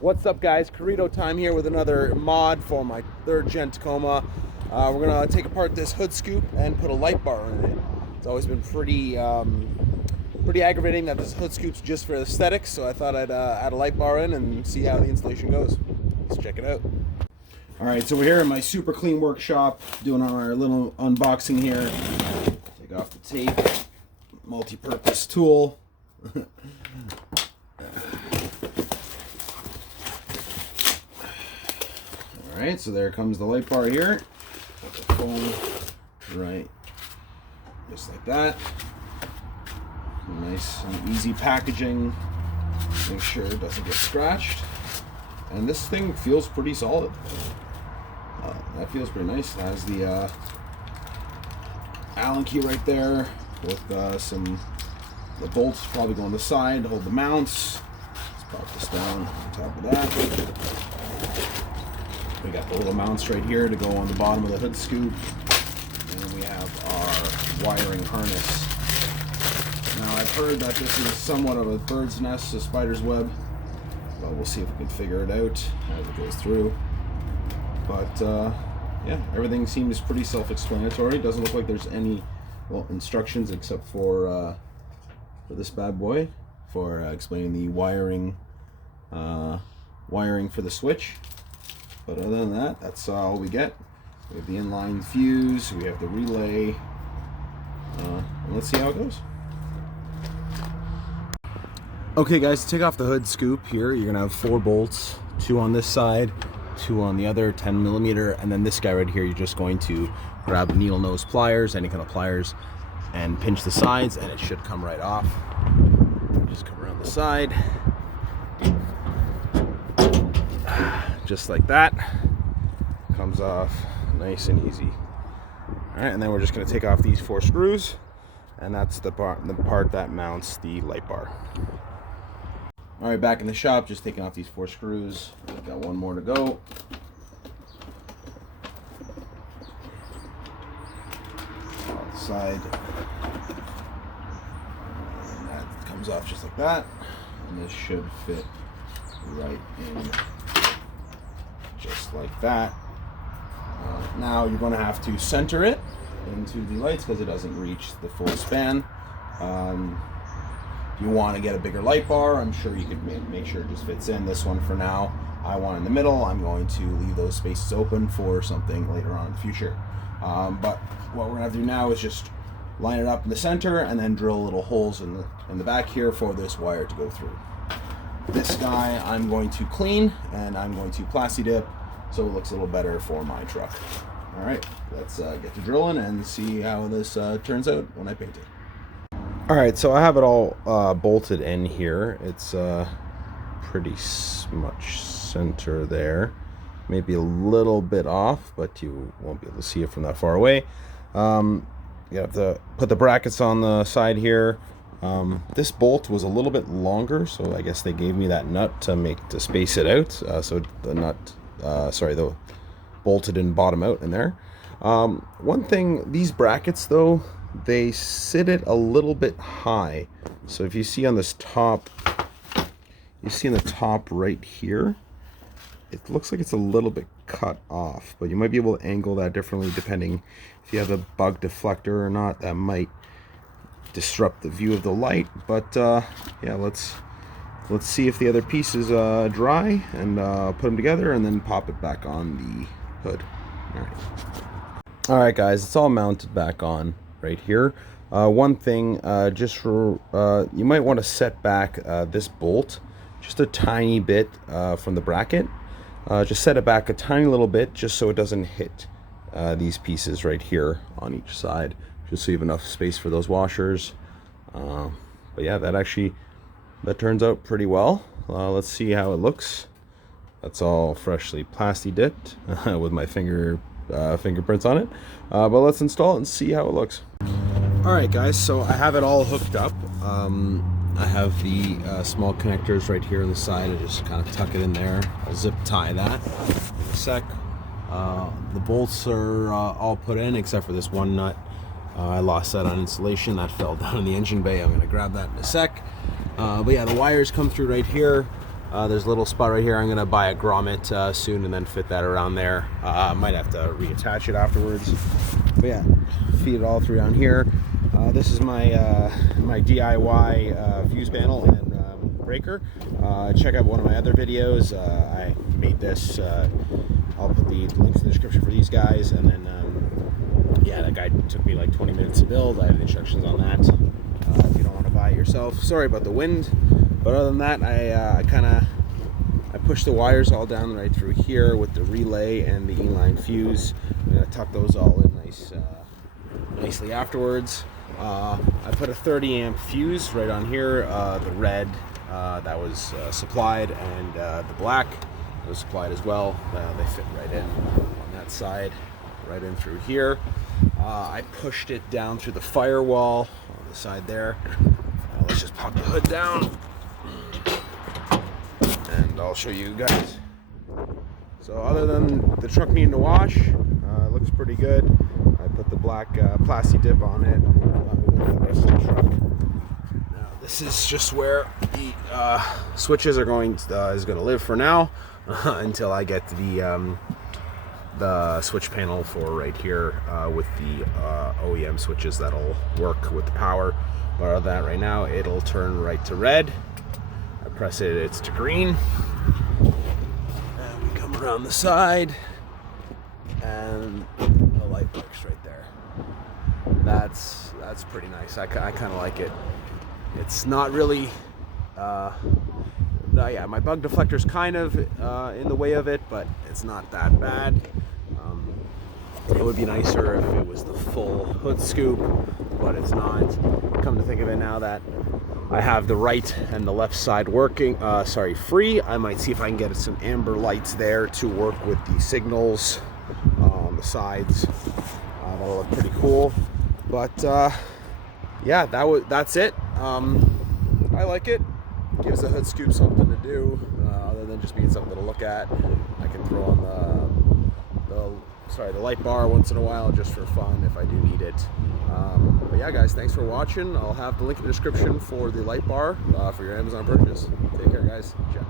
What's up, guys? Corrido time here with another mod for my 3rd gen Tacoma. We're gonna take apart this hood scoop and put a light bar in it. It's always been pretty aggravating that this hood scoop's just for aesthetics, so I thought I'd add a light bar in and see how the installation goes. Let's check it out. All right, so we're here in my super clean workshop doing our little unboxing here. Take off the tape, multi-purpose tool. Alright, so there comes the light bar here. Put the phone right, just like that. Nice and easy packaging. Make sure it doesn't get scratched. And this thing feels pretty solid. That feels pretty nice. It has the Allen key right there with the bolts probably go on the side to hold the mounts. Let's pop this down on top of that. We got the little mounts right here to go on the bottom of the hood scoop. And then we have our wiring harness. Now I've heard that this is somewhat of a bird's nest, a spider's web. Well, we'll see if we can figure it out as it goes through. But yeah, everything seems pretty self-explanatory. Doesn't look like there's any instructions except for this bad boy for explaining the wiring for the switch. But other than that, that's all we get. We have the inline fuse, we have the relay, and let's see how it goes. Okay guys, to take off the hood scoop here, you're gonna have 4 bolts, 2 on this side, 2 on the other, 10mm, and then this guy right here, you're just going to grab needle nose pliers, any kind of pliers, and pinch the sides, and it should come right off. Just come around the side. Just like that. Comes off nice and easy. Alright, and then we're just going to take off these 4 screws, and that's the part that mounts the light bar. Alright, back in the shop, just taking off these 4 screws. We've got 1 more to go. Outside. And that comes off just like that. And this should fit right in. Just like that. Now you're going to have to center it into the lights because it doesn't reach the full span. If you want to get a bigger light bar, I'm sure you could make sure it just fits in. This one for now, I want in the middle. I'm going to leave those spaces open for something later on in the future. But what we're going to have to do now is just line it up in the center and then drill little holes in the back here for this wire to go through. This guy I'm going to clean and I'm going to plasti dip so it looks a little better for my truck. Alright, let's get to drilling and see how this turns out when I paint it. Alright, so I have it all bolted in here. It's pretty much center there. Maybe a little bit off, but you won't be able to see it from that far away. You have to put the brackets on the side here. This bolt was a little bit longer, so I guess they gave me that nut to space it out. So the nut, the bolt didn't bottom out in there. One thing, these brackets though, they sit it a little bit high. So if you see on this top, you see in the top right here, it looks like it's a little bit cut off, but you might be able to angle that differently depending if you have a bug deflector or not. That might disrupt the view of the light, but yeah, let's see if the other pieces dry and put them together and then pop it back on the hood. All right guys, it's all mounted back on right here. One thing, just for you might want to set back this bolt just a tiny bit from the bracket. Just set it back a tiny little bit just so it doesn't hit these pieces right here on each side, just so you have enough space for those washers. But yeah, that turns out pretty well. Let's see how it looks. That's all freshly plasti dipped with my fingerprints on it. But let's install it and see how it looks. Alright guys, so I have it all hooked up. I have the small connectors right here on the side. I just kind of tuck it in there. I'll zip tie that in a sec. The bolts are all put in except for this one nut. I lost that on installation. That fell down in the engine bay. I'm going to grab that in a sec. But yeah, the wires come through right here. There's a little spot right here. I'm gonna buy a grommet soon and then fit that around there. I might have to reattach it afterwards. But yeah, feed it all through down here. This is my my DIY fuse panel and breaker. Check out one of my other videos. I made this. I'll put the links in the description for these guys, and then yeah, that guy took me like 20 minutes to build. I have instructions on that if you don't want to buy it yourself. Sorry about the wind, but other than that, I pushed the wires all down right through here with the relay and the E-line fuse. I'm gonna tuck those all in nicely afterwards. I put a 30 amp fuse right on here, the red that was supplied, and the black was supplied as well. They fit right in on that side, right in through here. I pushed it down through the firewall on the side there. Let's just pop the hood down and I'll show you guys. So other than the truck needing to wash, it looks pretty good. I put the black plasti dip on it with the rest of the truck. Now this is just where the switches are going to live for now until I get the switch panel for right here with the OEM switches that'll work with the power. But other than that, right now it'll turn right to red. I press it, it's to green. And we come around the side, and the light works right there. That's pretty nice. I kind of like it. It's not really. Yeah, my bug deflector's kind of in the way of it, but it's not that bad. It would be nicer if it was the full hood scoop, but it's not. Come to think of it, now that I have the right and the left side working, free, I might see if I can get some amber lights there to work with the signals on the sides. That'll look pretty cool. But yeah, that's it. I like it. Gives the hood scoop something to do, other than just being something to look at. I can throw on the light bar once in a while just for fun if I do need it. But yeah, guys, thanks for watching. I'll have the link in the description for the light bar for your Amazon purchase. Take care, guys. Ciao.